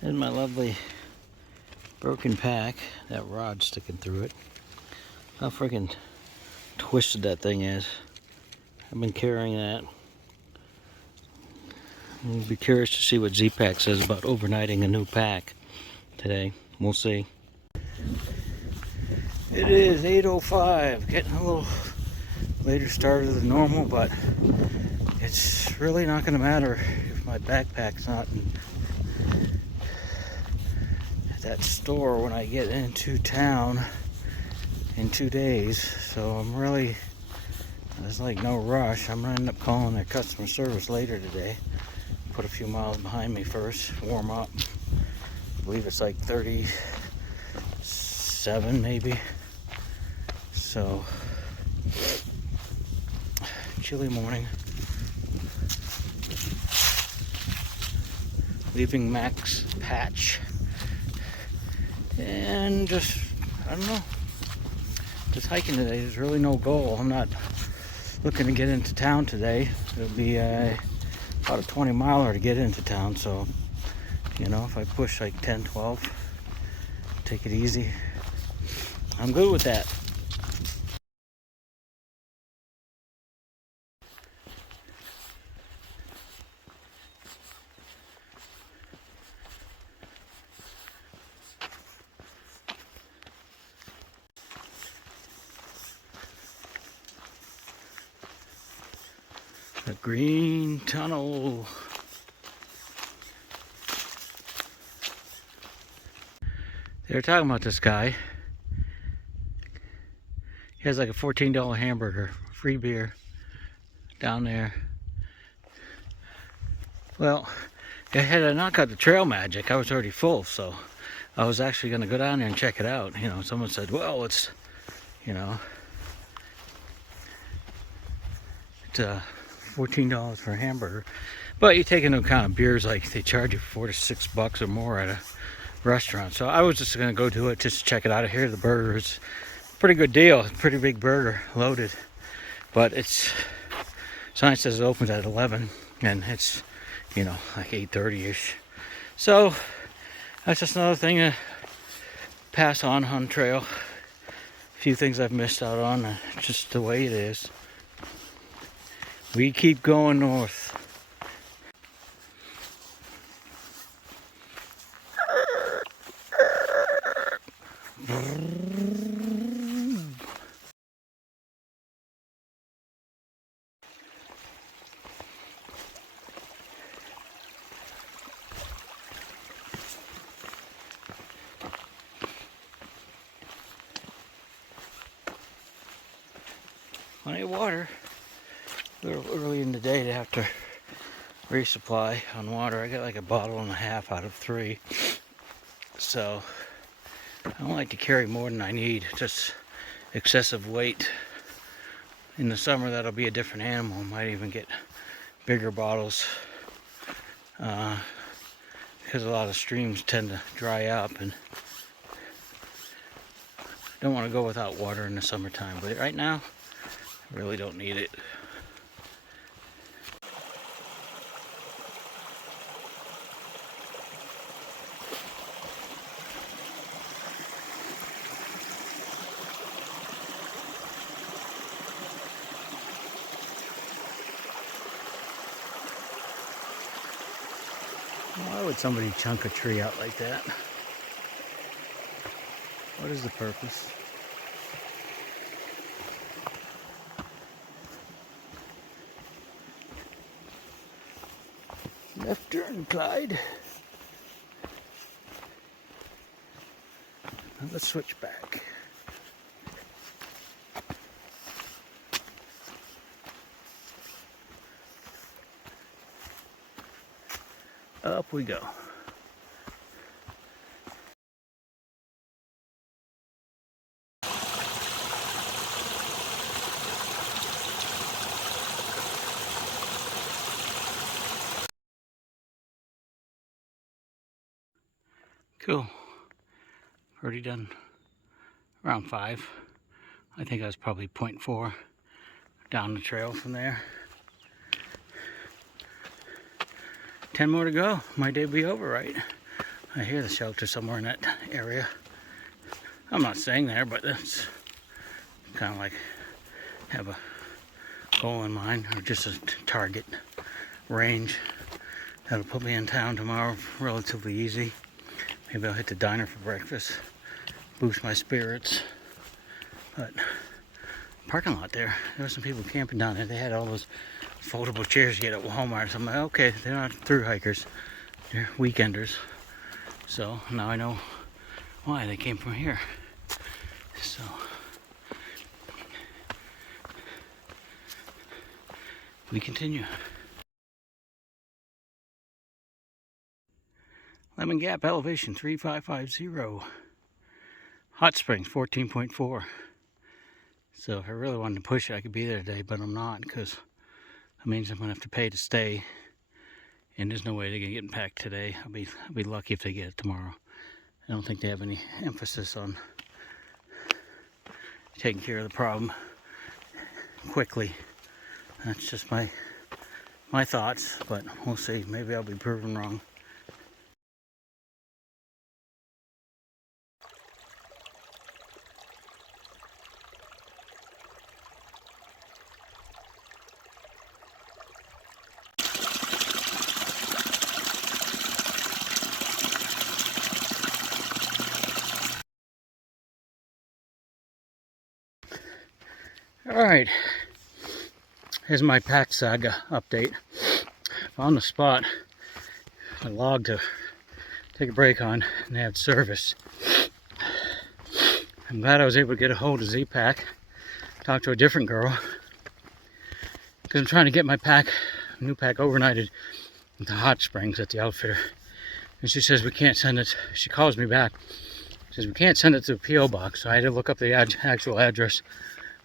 Here's my lovely broken pack. That rod sticking through it. How freaking twisted that thing is. I've been carrying that. I'll be curious to see what Z-Pack says about overnighting a new pack today. We'll see. It is 8:05. Getting a little later started than normal, but it's really not going to matter if my backpack's not at that store when I get into town in 2 days. So there's like no rush. I'm gonna end up calling their customer service later today. Put a few miles behind me first, warm up. I believe it's like 37 maybe. So, chilly morning. Leaving Max Patch. And just, I don't know. Just hiking today. There's really no goal. I'm not looking to get into town today. It'll be about a 20 miler to get into town. So, if I push like 10, 12, take it easy. I'm good with that. The Green Tunnel. They were talking about this guy. He has like a $14 hamburger, free beer down there. Well, had I not got the Trail Magic, I was already full, so I was actually going to go down there and check it out. Someone said, well, it's $14 for a hamburger. But you take into account beers, like they charge you $4 to $6 or more at a restaurant. So I was just gonna go do it just to check it out. I hear the burger is a pretty good deal. It's a pretty big burger, loaded. But sign says it opens at 11 and it's, like 8:30-ish. So that's just another thing to pass on trail. A few things I've missed out on, just the way it is. We keep going north. Plenty of water. A little early in the day to have to resupply on water. I got like a bottle and a half out of 3. So I don't like to carry more than I need. Just excessive weight. In the summer that'll be a different animal. Might even get bigger bottles because a lot of streams tend to dry up and don't want to go without water in the summertime. But right now, I really don't need it. Why would somebody chunk a tree out like that? What is the purpose? Left turn, Clyde. Now let's switch back. Up we go. Cool. Already done around 5. I think I was probably 0.4 down the trail from there. 10 more to go. My day will be over, right? I hear the shelter somewhere in that area. I'm not staying there, but that's kind of like have a goal in mind, or just a target range. That'll put me in town tomorrow relatively easy. Maybe I'll hit the diner for breakfast, boost my spirits. But parking lot there were some people camping down there. They had all those foldable chairs you get at Walmart. So I'm like, okay, they're not through hikers, they're weekenders. So now I know why they came from here. So we continue. Lemon Gap elevation 3550. Hot Springs 14.4. So if I really wanted to push it, I could be there today, but I'm not, because that means I'm gonna have to pay to stay, and there's no way they're gonna get packed today. I'll be lucky if they get it tomorrow. I don't think they have any emphasis on taking care of the problem quickly. That's just my thoughts, but we'll see. Maybe I'll be proven wrong. Alright, here's my pack saga update. Found the spot I logged to take a break on, and they had service. I'm glad I was able to get a hold of Z-Pack, talk to a different girl, because I'm trying to get my new pack overnighted into Hot Springs at the outfitter. And she says we can't send it. She calls me back. She says we can't send it to the P.O. box. So I had to look up the actual address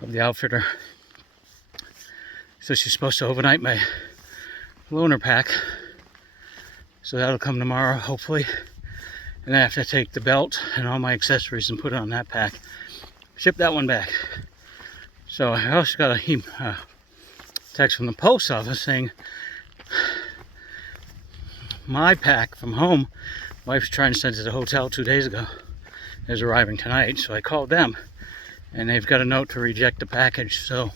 of the outfitter. So she's supposed to overnight my loaner pack. So that'll come tomorrow, hopefully. And then I have to take the belt and all my accessories and put it on that pack. Ship that one back. So I also got a text from the post office saying my pack from home, wife's trying to send it to the hotel 2 days ago, is arriving tonight. So I called them, and they've got a note to reject the package, so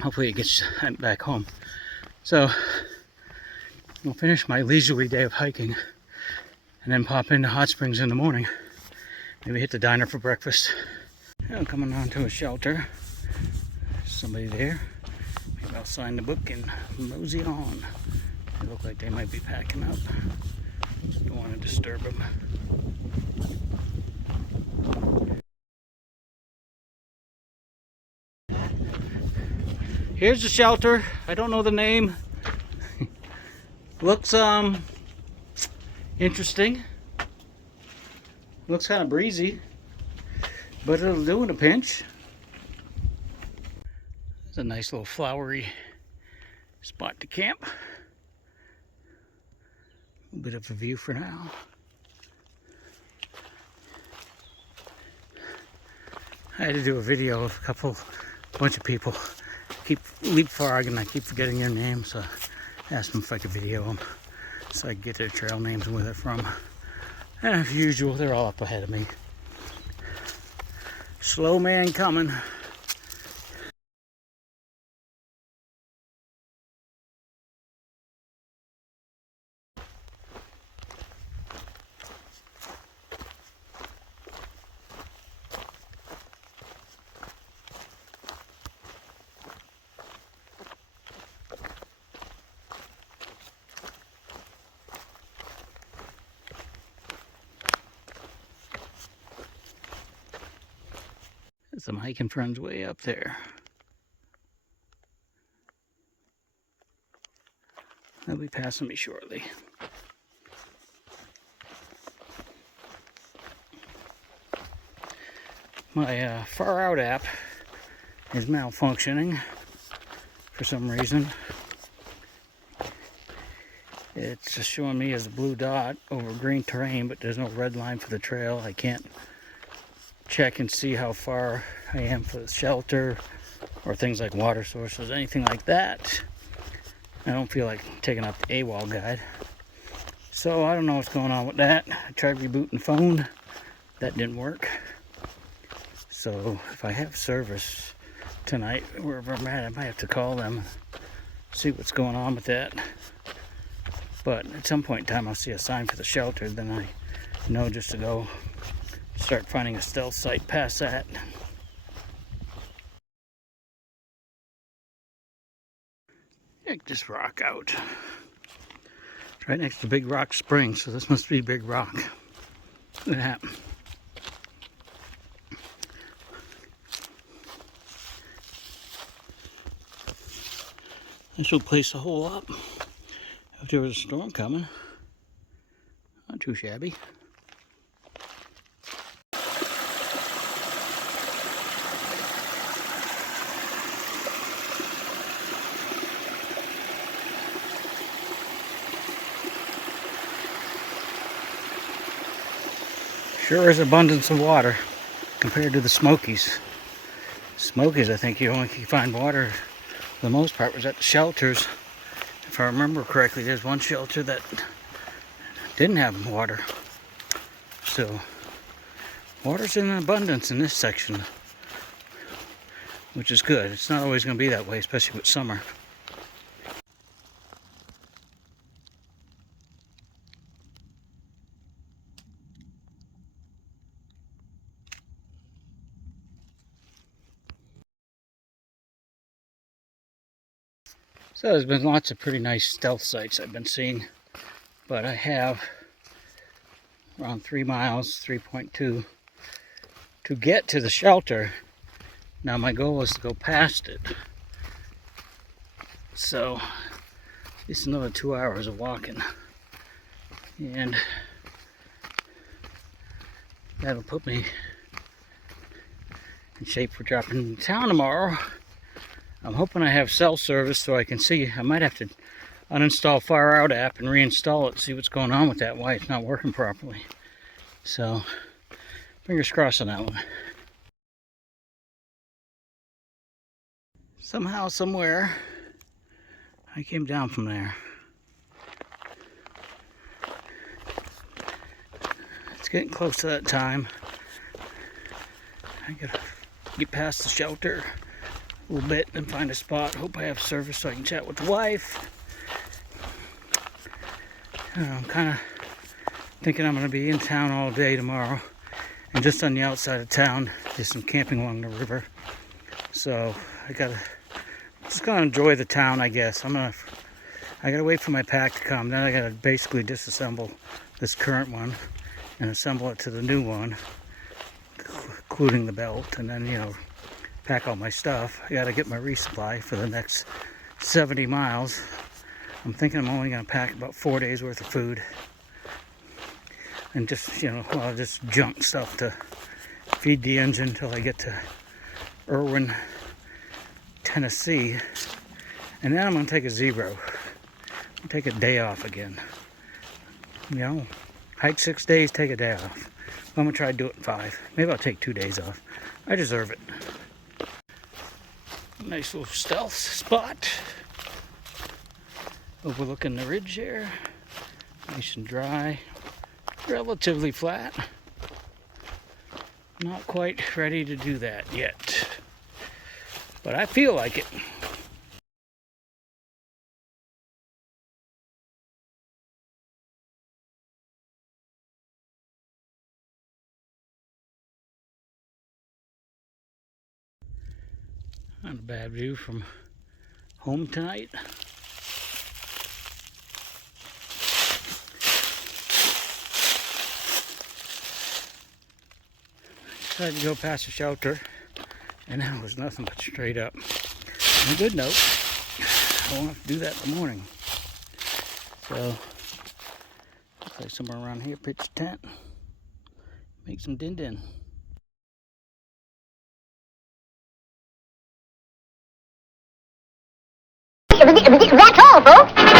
hopefully it gets sent back home. So I'll finish my leisurely day of hiking and then pop into Hot Springs in the morning. Maybe hit the diner for breakfast. I'm coming on to a shelter. There's somebody there. Maybe I'll sign the book and mosey on. They look like they might be packing up. Don't want to disturb them. Here's the shelter. I don't know the name. Looks interesting. Looks kind of breezy, but it'll do in a pinch. It's a nice little flowery spot to camp. A bit of a view for now. I had to do a video of a bunch of people keep leapfrogging. I keep forgetting their names, so I asked them if I could video them so I could get their trail names and where they're from. And as usual, they're all up ahead of me. Slow man coming. Some hiking friends way up there. They'll be passing me shortly. My Far Out app is malfunctioning for some reason. It's just showing me as a blue dot over green terrain, but there's no red line for the trail. I can't check and see how far I am for the shelter or things like water sources, anything like that. I don't feel like taking out the AWOL guide. So I don't know what's going on with that. I tried rebooting the phone. That didn't work. So if I have service tonight, wherever I'm at, I might have to call them, see what's going on with that. But at some point in time, I'll see a sign for the shelter. Then I know just to go start finding a stealth site past that. Check this rock out. It's right next to Big Rock Spring, so this must be Big Rock. Look at that. This will place a hole up if there was a storm coming. Not too shabby. Sure is abundance of water compared to the Smokies. Smokies, I think you only can find water for the most part was at the shelters. If I remember correctly, there's one shelter that didn't have water. So water's in abundance in this section, which is good. It's not always going to be that way, especially with summer. So there's been lots of pretty nice stealth sites I've been seeing, but I have around 3 miles, 3.2, to get to the shelter. Now my goal is to go past it. So it's another 2 hours of walking, and that'll put me in shape for dropping into town tomorrow. I'm hoping I have cell service so I can see. I might have to uninstall Far Out app and reinstall it, see what's going on with that, why it's not working properly. So fingers crossed on that one. Somehow, somewhere, I came down from there. It's getting close to that time. I gotta get past the shelter a little bit and find a spot. Hope I have service so I can chat with the wife. I'm kind of thinking I'm going to be in town all day tomorrow, and just on the outside of town, there's some camping along the river. So just gonna enjoy the town, I guess. I gotta wait for my pack to come. Then I gotta basically disassemble this current one and assemble it to the new one, including the belt, and then pack all my stuff. I gotta get my resupply for the next 70 miles. I'm thinking I'm only gonna pack about 4 days worth of food, and just just junk stuff to feed the engine until I get to Irwin, Tennessee, and then I'm gonna take a zero. Take a day off again. Hike 6 days, take a day off. I'm gonna try to do it in 5. Maybe I'll take 2 days off. I deserve it. Nice little stealth spot overlooking the ridge here. Nice and dry, relatively flat. Not quite ready to do that yet, but I feel like it. Not a bad view from home tonight. Decided to go past the shelter, and that was nothing but straight up. On a good note, I won't have to do that in the morning. So, looks like somewhere around here, pitch a tent, make some din-din. That's all, folks.